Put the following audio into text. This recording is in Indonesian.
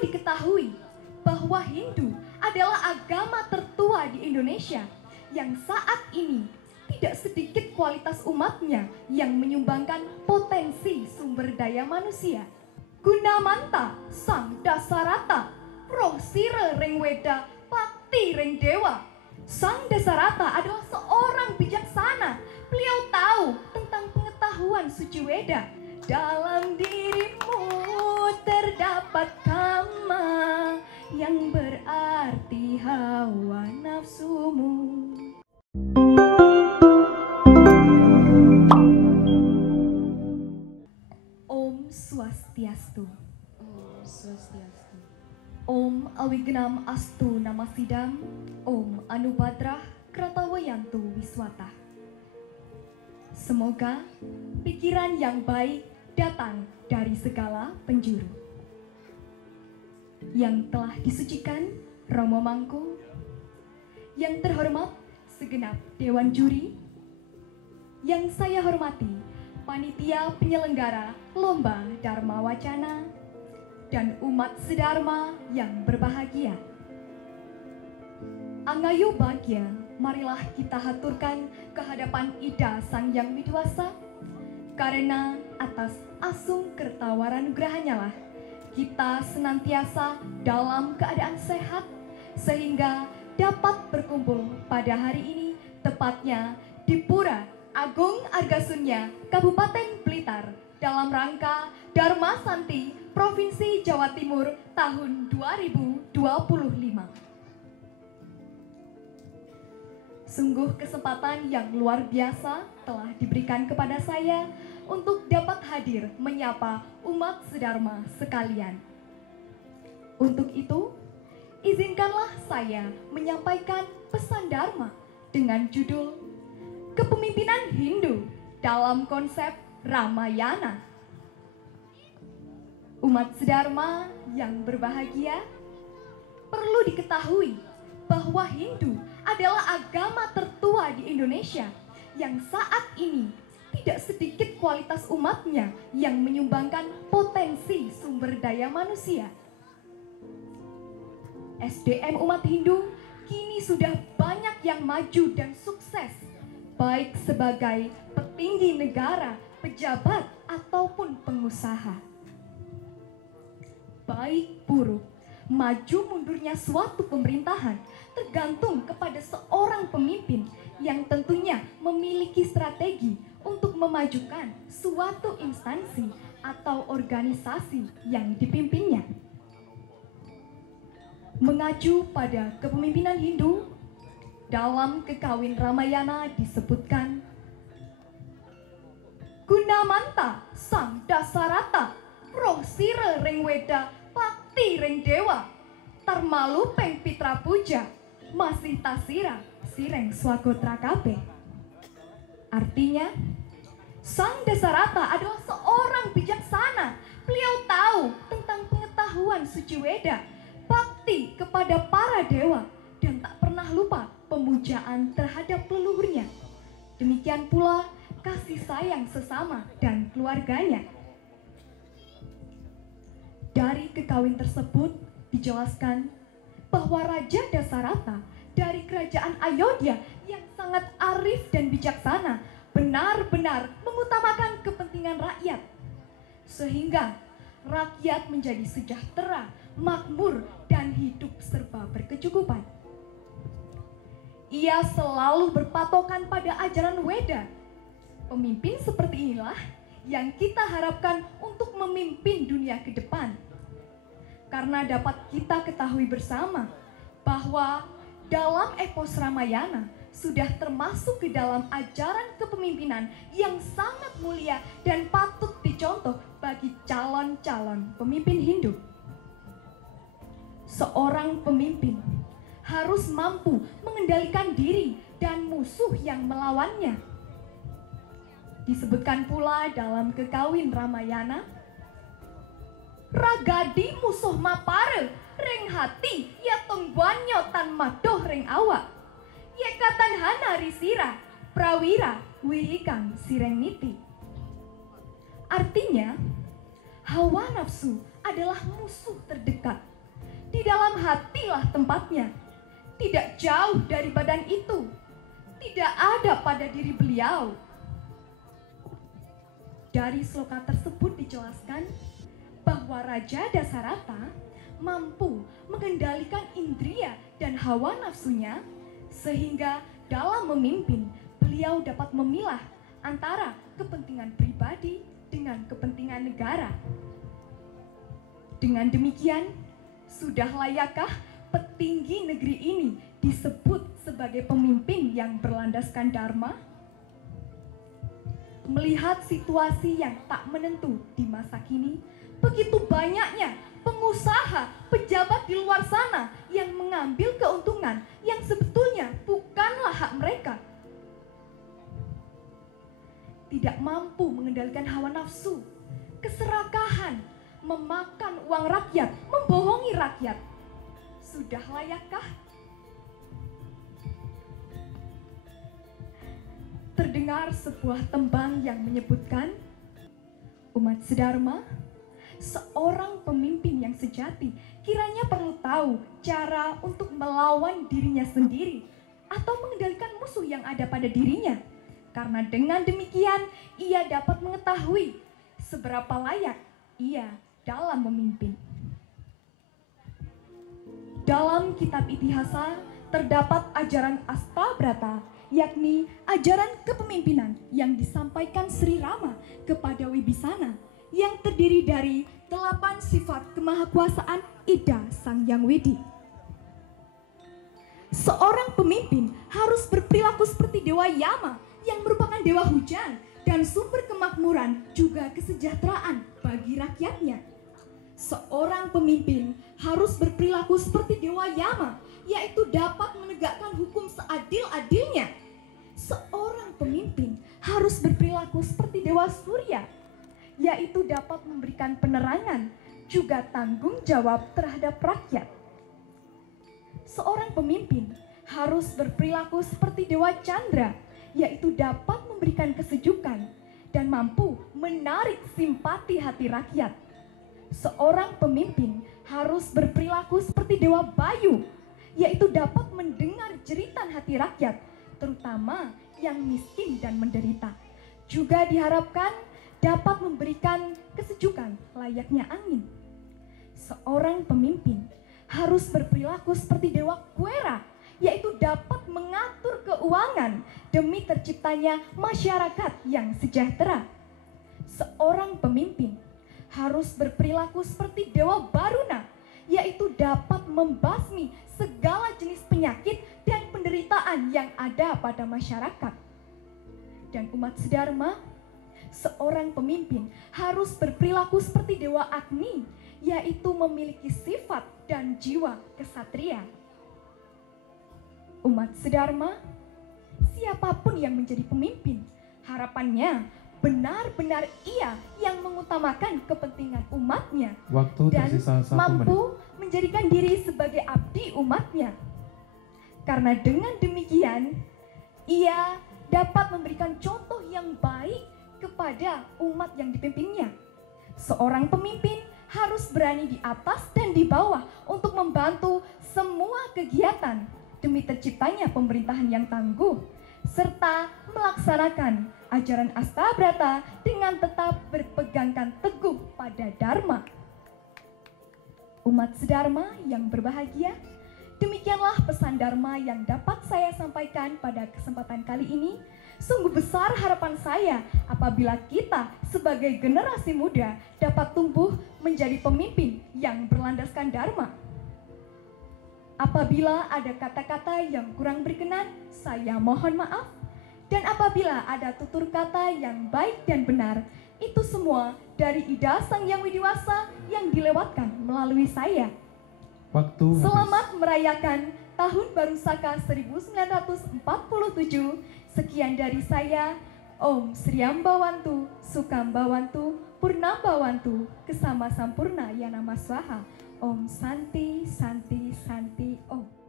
diketahui bahwa Hindu adalah agama tertua di Indonesia yang saat ini tidak sedikit kualitas umatnya yang menyumbangkan potensi sumber daya manusia. Gunamanta sang Dasarata, roh sire ring weda, bakti ring dewa. Sang Dasarata adalah seorang bijaksana. Beliau tahu tentang pengetahuan suci weda. Dalam dirimu terdapat kama yang berarti hawa nafsumu. Om Swastiastu. Om Swastiastu. Om Awignam Astu Namasidam. Om Anubadrah Kratawayantu Wiswata. Semoga pikiran yang baik datang dari segala penjuru. Yang telah disucikan Romo Mangku, yang terhormat segenap Dewan Juri, yang saya hormati panitia penyelenggara Lomba Dharma Wacana, dan umat sedharma yang berbahagia. Angayu Bagya, marilah kita haturkan kehadapan Ida Sang Yang Widiwasa, karena atas asung kertawanugrahannya lah kita senantiasa dalam keadaan sehat sehingga dapat berkumpul pada hari ini tepatnya di Pura Agung Argasunya Kabupaten Blitar dalam rangka Dharma Santi Provinsi Jawa Timur tahun 2025. Sungguh kesempatan yang luar biasa telah diberikan kepada saya untuk dapat hadir menyapa umat sedharma sekalian. Untuk itu, izinkanlah saya menyampaikan pesan Dharma dengan judul Kepemimpinan Hindu dalam konsep Ramayana. Umat sedharma yang berbahagia, perlu diketahui bahwa Hindu adalah agama tertua di Indonesia yang saat ini tidak sedikit kualitas umatnya yang menyumbangkan potensi sumber daya manusia. SDM umat Hindu kini sudah banyak yang maju dan sukses, baik sebagai petinggi negara, pejabat, ataupun pengusaha. Baik buruk, maju mundurnya suatu pemerintahan tergantung kepada seorang pemimpin yang tentunya memiliki strategi untuk memajukan suatu instansi atau organisasi yang dipimpinnya. Mengacu pada kepemimpinan Hindu, dalam Kekawin Ramayana disebutkan, Gunamanta sang Dasarata, roh sire ring weda, bakti ring dewa. Tarmalu peng pitra puja, masih tasira sireng swagotra kabeh. Artinya, Sang Dasarata adalah seorang bijaksana. Beliau tahu tentang pengetahuan suci weda, bakti kepada para dewa, dan tak pernah lupa pemujaan terhadap leluhurnya. Demikian pula kasih sayang sesama dan keluarganya. Dari kekawin tersebut dijelaskan bahwa Raja Dasarata dari kerajaan Ayodhya yang sangat arif dan bijaksana benar-benar mengutamakan kepentingan rakyat, sehingga rakyat menjadi sejahtera, makmur, dan hidup serba berkecukupan. Ia selalu berpatokan pada ajaran Weda. Pemimpin seperti inilah yang kita harapkan untuk memimpin dunia ke depan. Karena dapat kita ketahui bersama bahwa dalam epos Ramayana sudah termasuk ke dalam ajaran kepemimpinan yang sangat mulia dan patut dicontoh bagi calon-calon pemimpin Hindu. Seorang pemimpin harus mampu mengendalikan diri dan musuh yang melawannya. Disebutkan pula dalam Kekawin Ramayana, Ragadi musuh mapare, ring hati, ya tongbanyo tan madoh ring awak. Yekatan hana risira, prawira, wihikang sireng niti. Artinya, hawa nafsu adalah musuh terdekat dalam hatilah tempatnya. Tidak jauh dari badan itu, tidak ada pada diri beliau. Dari sloka tersebut dijelaskan bahwa Raja Dasarata mampu mengendalikan indria dan hawa nafsunya, sehingga dalam memimpin beliau dapat memilah antara kepentingan pribadi dengan kepentingan negara. Dengan demikian, sudah layakkah petinggi negeri ini disebut sebagai pemimpin yang berlandaskan dharma? Melihat situasi yang tak menentu di masa kini, begitu banyaknya pengusaha, pejabat di luar sana yang mengambil keuntungan yang sebetulnya bukanlah hak mereka. Tidak mampu mengendalikan hawa nafsu, keserakahan, memakan uang rakyat, membohongi rakyat. Sudah layakkah? Terdengar sebuah tembang yang menyebutkan, umat sedharma, seorang pemimpin yang sejati kiranya perlu tahu cara untuk melawan dirinya sendiri atau mengendalikan musuh yang ada pada dirinya. Karena dengan demikian ia dapat mengetahui seberapa layak ia dalam memimpin. Dalam kitab Itihasa terdapat ajaran Astabrata, yakni ajaran kepemimpinan yang disampaikan Sri Rama kepada Wibisana, yang terdiri dari 8 sifat kemahakuasaan Ida Sang Hyang Widi. Seorang pemimpin harus berperilaku seperti Dewa Yama yang merupakan dewa hujan dan sumber kemakmuran juga kesejahteraan bagi rakyatnya. Seorang pemimpin harus berperilaku seperti Dewa Yama, yaitu dapat menegakkan hukum seadil-adilnya. Seorang pemimpin harus berperilaku seperti Dewa Surya, yaitu dapat memberikan penerangan, juga tanggung jawab terhadap rakyat. Seorang pemimpin harus berperilaku seperti Dewa Chandra, yaitu dapat memberikan kesejukan dan mampu menarik simpati hati rakyat. Seorang pemimpin harus berperilaku seperti Dewa Bayu, yaitu dapat mendengar jeritan hati rakyat, terutama yang miskin dan menderita. Juga diharapkan dapat memberikan kesejukan layaknya angin. Seorang pemimpin harus berperilaku seperti Dewa Kuera, yaitu dapat mengatur keuangan demi terciptanya masyarakat yang sejahtera. Seorang pemimpin harus berperilaku seperti Dewa Baruna, yaitu dapat membasmi segala jenis penyakit dan penderitaan yang ada pada masyarakat. Dan umat sedharma, seorang pemimpin harus berperilaku seperti Dewa Agni, yaitu memiliki sifat dan jiwa kesatria. Umat sedharma, siapapun yang menjadi pemimpin, harapannya benar-benar ia yang mengutamakan kepentingan umatnya dan mampu menjadikan diri sebagai abdi umatnya. Karena dengan demikian, ia dapat memberikan contoh yang baik kepada umat yang dipimpinnya. Seorang pemimpin harus berani di atas dan di bawah untuk membantu semua kegiatan demi terciptanya pemerintahan yang tangguh, serta melaksanakan ajaran Astabrata dengan tetap berpegangkan teguh pada Dharma. Umat sedharma yang berbahagia, demikianlah pesan Dharma yang dapat saya sampaikan pada kesempatan kali ini. Sungguh besar harapan saya apabila kita sebagai generasi muda dapat tumbuh menjadi pemimpin yang berlandaskan Dharma. Apabila ada kata-kata yang kurang berkenan, saya mohon maaf. Dan apabila ada tutur kata yang baik dan benar, itu semua dari Ida Sang Hyang Widiwasa yang dilewatkan melalui saya. Selamat merayakan Tahun Baru Saka 1947. Sekian dari saya. Om Sriambawantu, Sukambawantu, Purnambawantu, Kesama Sampurna Yanama Swaha. Om Santi, Santi, Santi, Om.